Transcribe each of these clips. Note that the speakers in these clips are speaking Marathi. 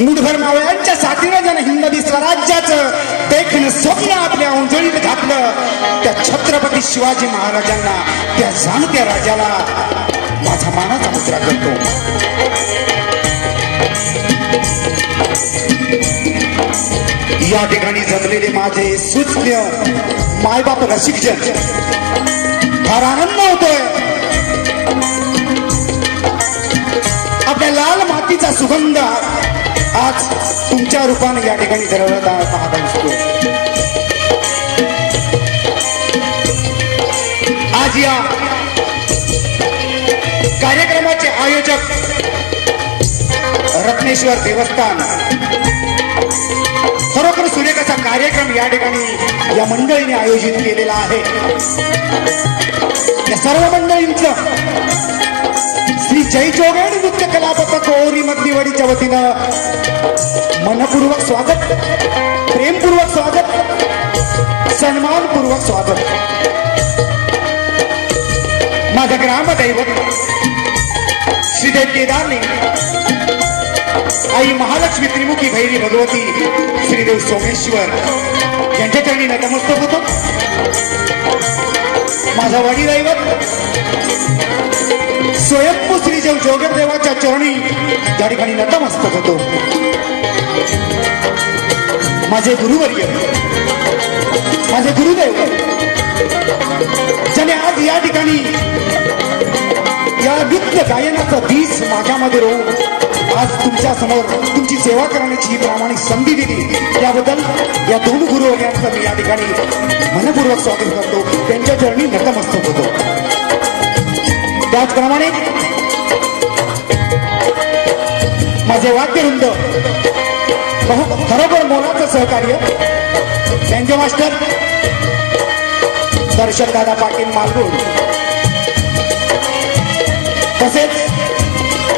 मुठभर मावळ्यांच्या साथीनं जण हिंदवी स्वराज्याचं देखणं स्वप्न आपल्या उंजळीत घातलं. त्या छत्रपती शिवाजी महाराजांना, त्या जाणत्या राजाला माझा मानाचा मुजरा करतो. या ठिकाणी जमलेले माझे सुज्ञ मायबाप रसिकजन, फार आनंद होतोय. आपल्या लाल मातीचा सुगंध आज तुमच्या रूपाने या ठिकाणी दरवळत पाहता दिसतो. आज या कार्यक्रमाचे आयोजक रत्नेश्वर देवस्थान, खरोखर सुरेख असा कार्यक्रम या ठिकाणी या मंडळीने आयोजित केलेला आहे. या सर्व मंडळींचं श्री जय जोगेड नृत्य कलापथ कोरी मधलीवाडीच्या वतीनं मनपूर्वक स्वागत, प्रेमपूर्वक स्वागत, सन्मानपूर्वक स्वागत. माझं ग्रामदैवत श्रीदेव केदारलिंग, आई महालक्ष्मी त्रिमुखी भैरी भगवती श्रीदेव सोमेश्वर यांच्या चरणी नतमस्तक होतो. माझा वडीदैवत स्वयंभू श्री जय जोगेड देवाच्या चरणी या ठिकाणी नतमस्तक होतो. माझे गुरुवर्य, माझे गुरुदेव, ज्याने आज या ठिकाणी या नृत्य गायनाचा दिस माझ्यामध्ये रोवून आज तुमच्या समोर तुमची सेवा करण्याची ही प्रामाणिक संधी दिली, त्याबद्दल या दोन गुरुवर्यांचं मी या ठिकाणी मनपूर्वक स्वागत करतो. त्यांच्या चरणी नतमस्तक होतो. त्याचप्रमाणे माझे वाद्यवृंद, खरोखर मोलाचं सहकार्य बँजो मास्टर दर्शन दादा पाटील मालगुण, तसेच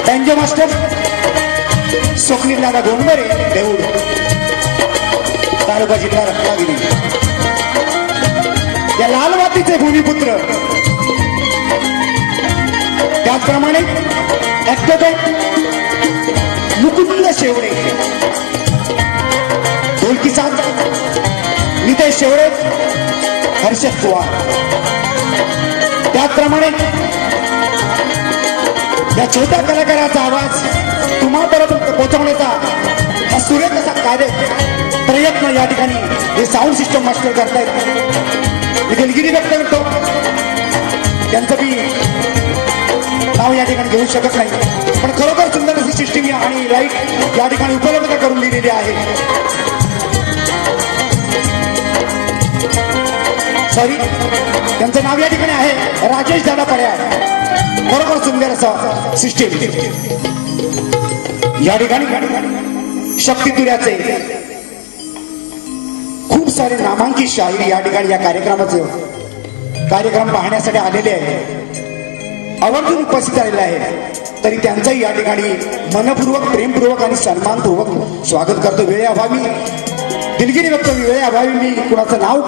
बँजो मास्टर स्वप्नील दादा गोंडबरे देऊळ, तालुका जिल्हा रत्नागिरी. या लाल मातीचे भूमिपुत्र, त्याचप्रमाणे मुकुंद शेवडे, ढोलकी साथ नितेश शेवडे, हर्षद पवार. त्याचप्रमाणे या छोट्या कलाकाराचा आवाज तुम्हापर्यंत पोहोचवण्याचा सुरेख असा प्रयत्न या ठिकाणी हे साऊंड सिस्टम मास्टर करतायत. मी दिलगिरी व्यक्त करतो. त्यांचं बी नाव या ठिकाणी घेऊ शकत नाही, पण खरोखर सुंदर अशी सिस्टीम आणि लाईट या ठिकाणी उपलब्ध करून दिलेली आहे. सॉरी, त्यांचं नाव या ठिकाणी आहे राजेश दादा पड्याळ. खरोखर सुंदर असं सिस्टीम या ठिकाणी. शक्तितुर्याचे खूप सारे नामांकित शाहीर या ठिकाणी या कार्यक्रम पाहण्यासाठी आलेले आहे, आवर्जून उपस्थित झालेले आहे. तरी त्यांचंही या ठिकाणी मनपूर्वक, प्रेमपूर्वक आणि सन्मानपूर्वक स्वागत करतो. वेळेअभावी दिलगिरी व्यक्त, वेळेअभावी मी कुणाचं नाव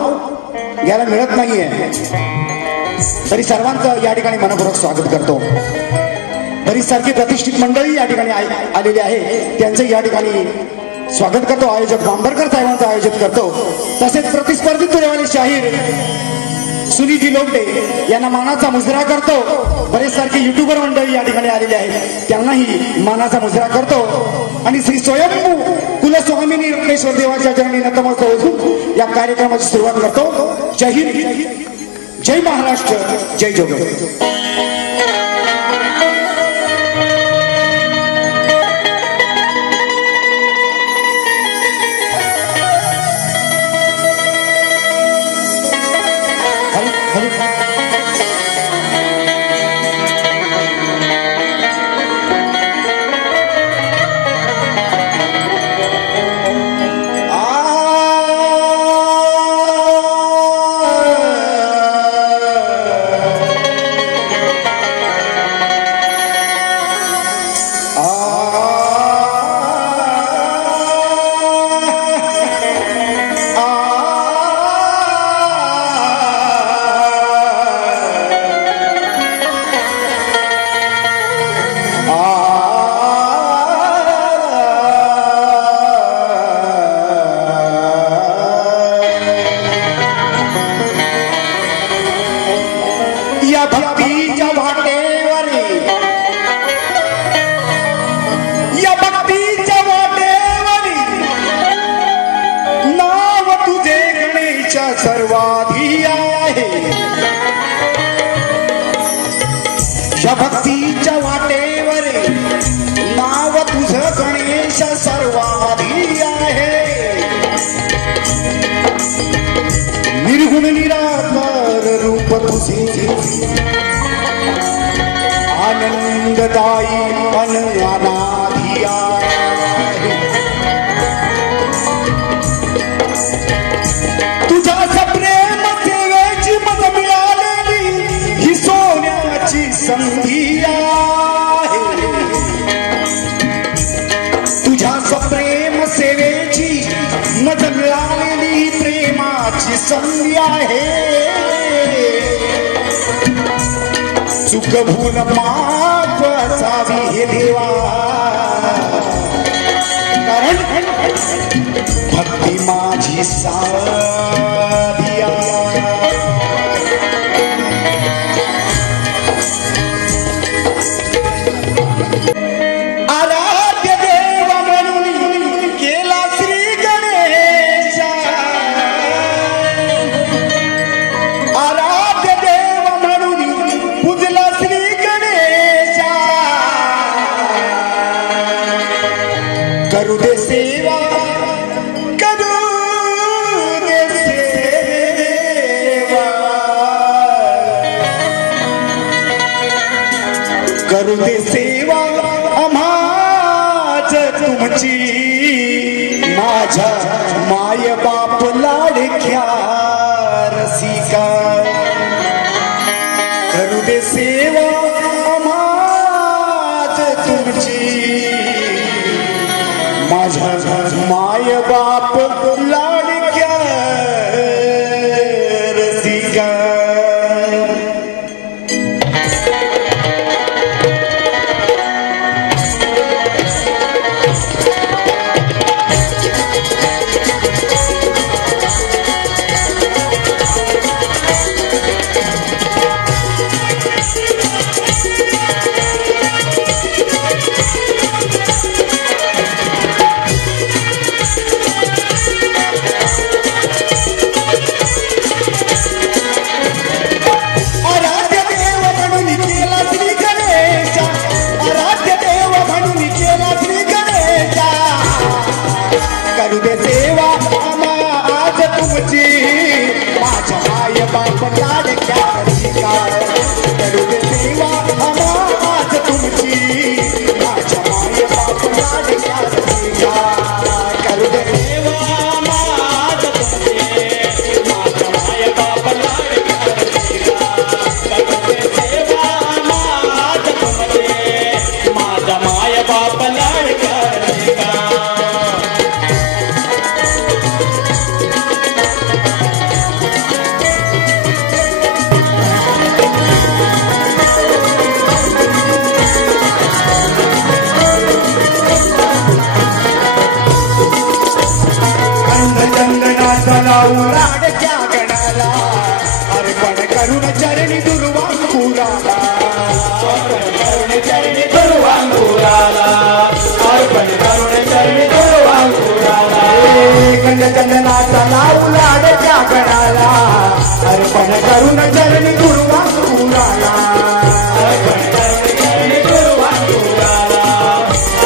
घ्यायला मिळत नाहीये, तरी सर्वांचं या ठिकाणी मनपूर्वक स्वागत करतो. बरीच सारखी प्रतिष्ठित मंडळी या ठिकाणी आलेली आहे, त्यांचं या ठिकाणी स्वागत करतो. आयोजक बांबरकर साहेबांचं आयोजित करतो. तसेच प्रतिस्पर्धी तुरेवाले शाहीर सुनीजी लोकटे यांना मानाचा मुजरा करतो. बरेच सारखी युट्यूबर मंडळी या ठिकाणी आलेली आहेत, त्यांनाही मानाचा मुजरा करतो. आणि श्री स्वयंभू कुलस्वामिनी रत्नेश्वर देवाच्या चरणी नतमस्तक होऊन या कार्यक्रमाची सुरुवात करतो. जय हिंद, जय महाराष्ट्र, जय जोगेड. या भक्तीच्या वाटेवर नाव तुझं गणेश सर्वाधी आहे. निर्गुण निराकार रूप तुझे आनंददायी अनाधी आहे. तुझ्या प्रेम सेवेची मज मिळालेली ही सोन्याची संधी आहे. तुझ्या प्रेम सेवेची मज मिळालेली प्रेमाची संधी आहे. चुक भूल माफ असावी हे देवा, कारण भक्ती माझी साधी आराध्य देव म्हणून केला श्री गणेश. आराध्य देव म्हणून पूजला श्री गणेश. करू दे सेवा करू दे सेवा करू दे सेवा आम्हाच तुमची. माझ्या माय बाप लाडक्या रसिका करू दे सेवा आम्हाच तुमची. माझ्या माय बाप लाडक्या रसिका. लाडक्या गणाला अर्पण करून चरणी दुर्वांकुराला. चरणी दुर्वांकुराला अर्पण करून चरणी दुर्वांकुराला. गणगणनाचा लावू लाडक्या गणाला अर्पण करून चरणी दुर्वांकुराला. अर्पण करून चरणी दुर्वांकुराला.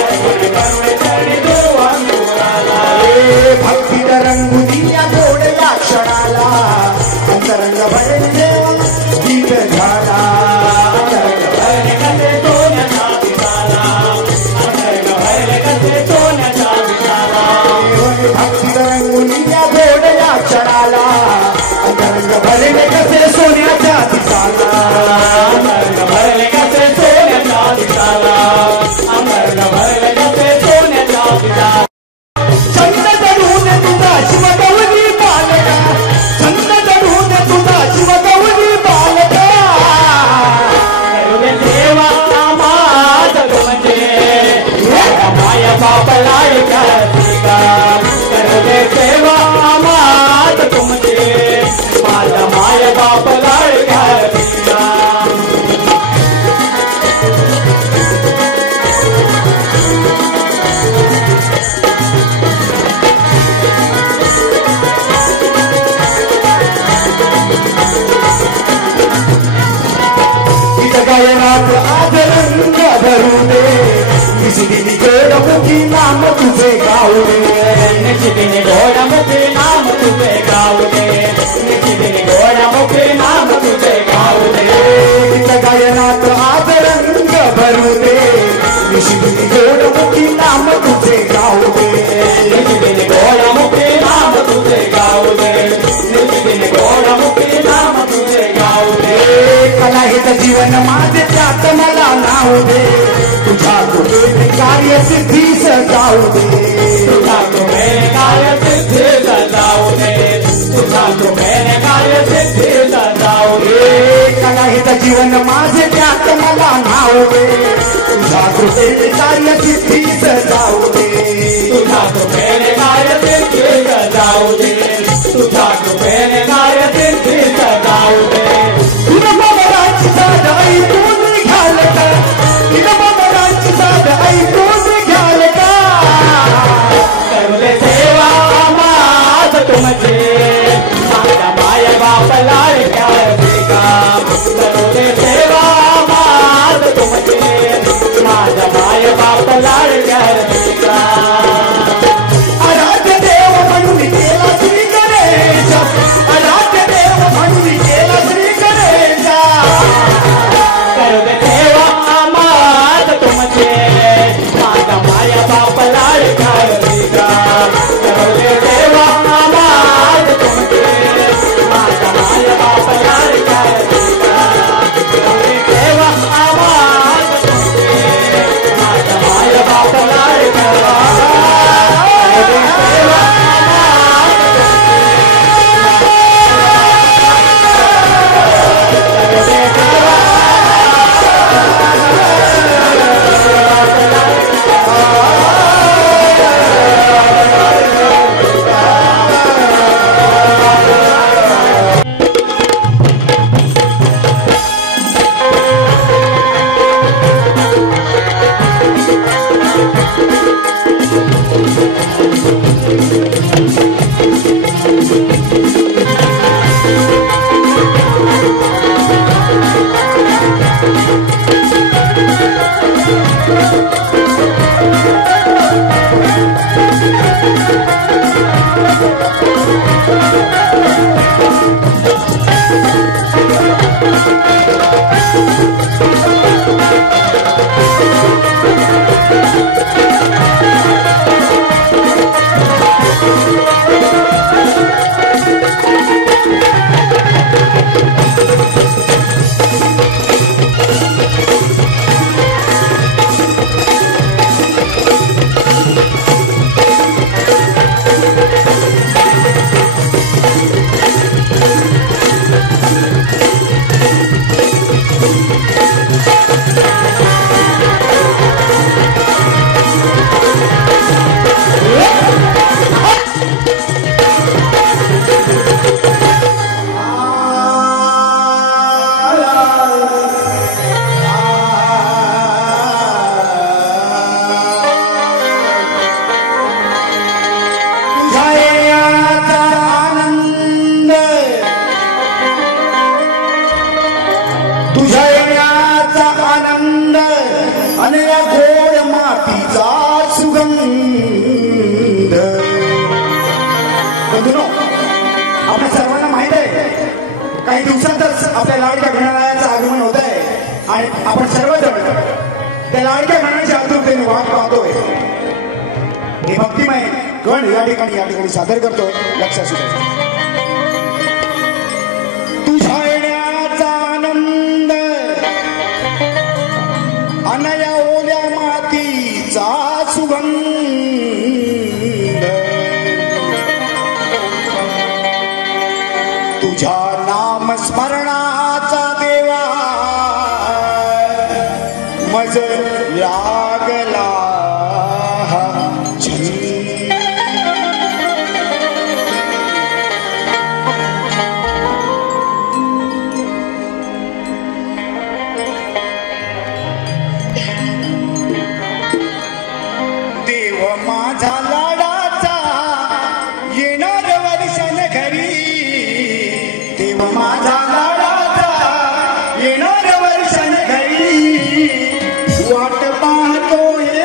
अर्पण करून चरणी दुर्वांकुराला. भक्ती रंगुनिया गोडया क्षणाला अंतरंग भरले देवा गीत झाला. अंतरंग भरले कसे सोन्याचा विसाला. अंतरंग भरले कसे सोन्याचा विसाला. भक्ती रंगुनिया गोडया निशिदिनी गोडमुखी नाम तुझे गाऊ दे निशिदिनी गोडमुखी नाम तुझे गाऊ दे निशिदिनी गोडमुखी नाम तुझे गाऊ दे गीत गायनात आज रंग भरू दे निशिदिनी गोडमुखी नाम तुझे गाऊ दे निशिदिनी गोडमुखी नाम तुझे गाऊ दे निशिदिनी गोडमुखी नाम तुझे गाऊ दे कलाहित जीवन माझे त्यात मला नाव दे तुझ्या कृपेने कार्य सिद्धीस जाऊ दे तुझ्या कृपेने कार्य सिद्धीस जाऊ दे तुझ्या कृपेने कार्य सिद्धीस जाऊ दे कलाहित जीवन माझे त्यात मला नाव दे तुझ्या कृपेने कार्य सिद्धीस जाऊ दे तुझ्या कृपेने कार्य सिद्धीस जाऊ दे तुझ्या कृपेने कार्य सिद्धीस जाऊ दे बाबाची साध ऐकून घ्याल का बाबाची साध ऐकून घ्याल का करुले सेवा माझ तुमचे माझ्या माय बाप लाडक्या का करुले सेवा माझ तुमचे माझ्या माय बाप लाडक्या का आराध्य देव म्हणून केला श्री गणेश आराध्य देव म्हणून केला श्री गणेश करुले सेवा माझ तुमचे माझ्या माय बाप लाडक्या का करुले सेवा माझ तुमचे माझ्या माय बाप लाडक्या का करुले सेवा माझ तुमचे माझ्या माय बाप लाडक्या करुले सेवा तुझ्या येण्याचा आनंद आणि या गोड मातीचा सुगंध बंधूंनो, आपल्या सर्वांना माहित आहे काही दिवसातच आपल्या लाडक्या गणरायाचं आगमन होत आहे आणि आपण सर्वजण त्या लाडक्या गणाची आतुरतेने वाट पाहतोय. हे भक्तिमय गण या ठिकाणी सादर करतोय. लक्ष असू द्या. तुझ्या येण्याचा आनंद अनया ओल्या मातीचा सुगंध तुझ्या नामस्मरणाचा देवा मज लागला देव माझा लाडाचा येणार वर्षान घरी देव माझा लाडाचा येणार वर्षान घरी वाट पाहतो हे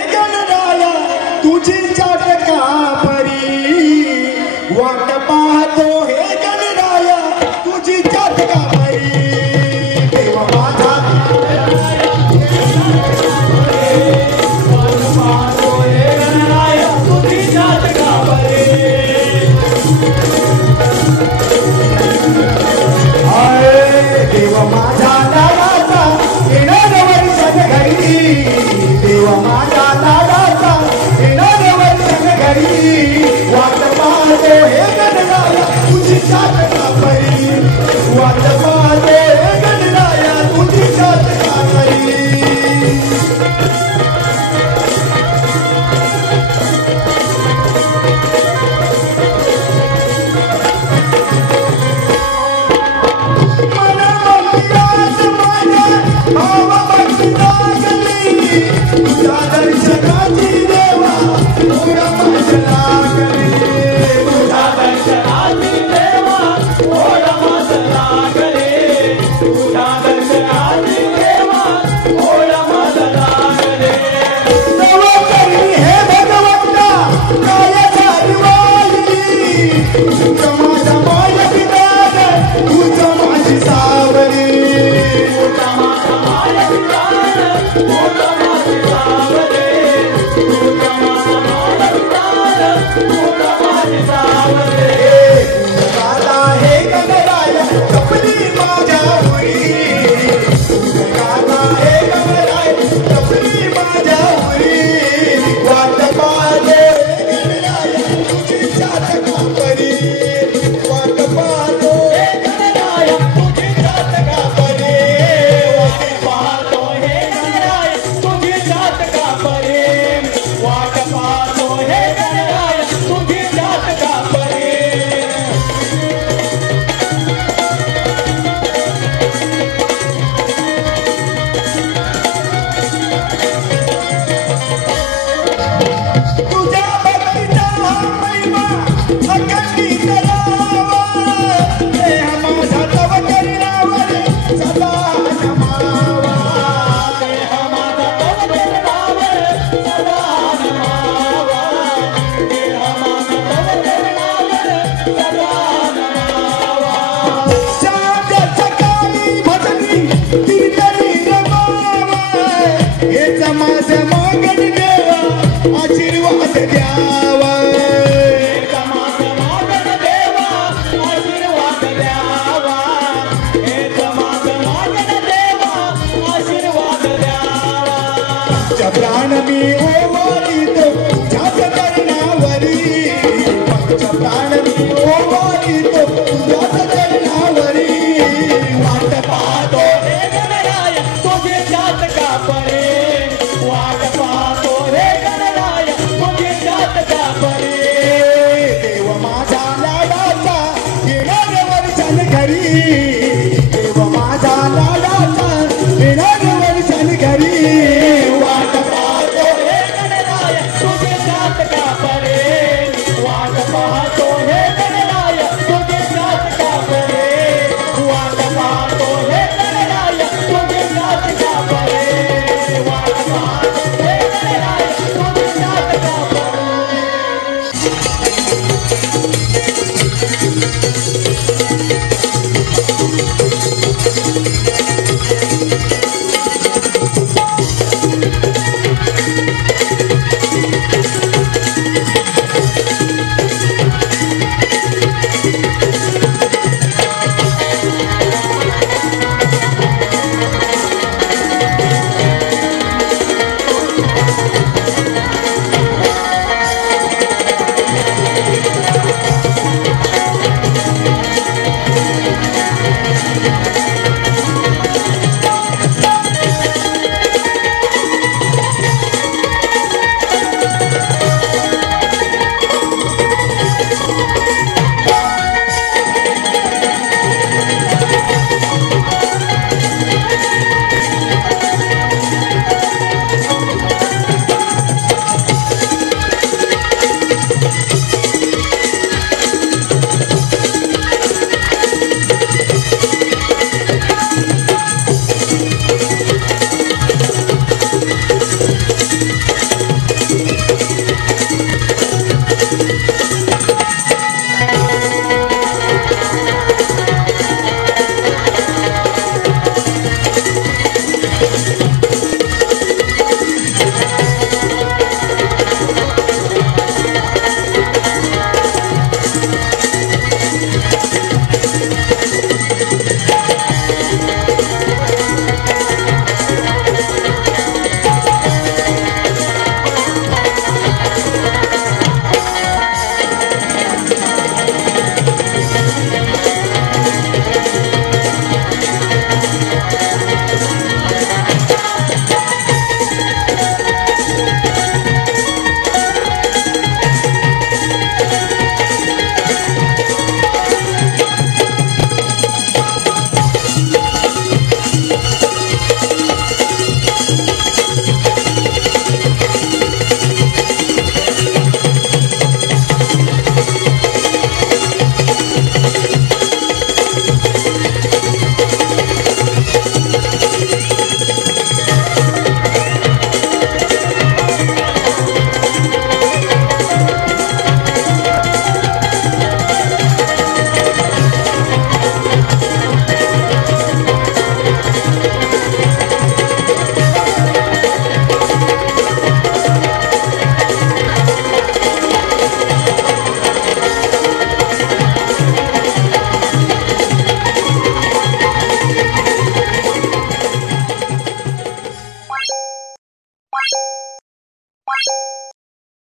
देवा माझ्या लाडाचा येणार वर्षण घरी वाट पाहतो हे गणराया तुझी साथ कापरी वाट पाहतो हे गणराया तुझी साथ कापरी माझ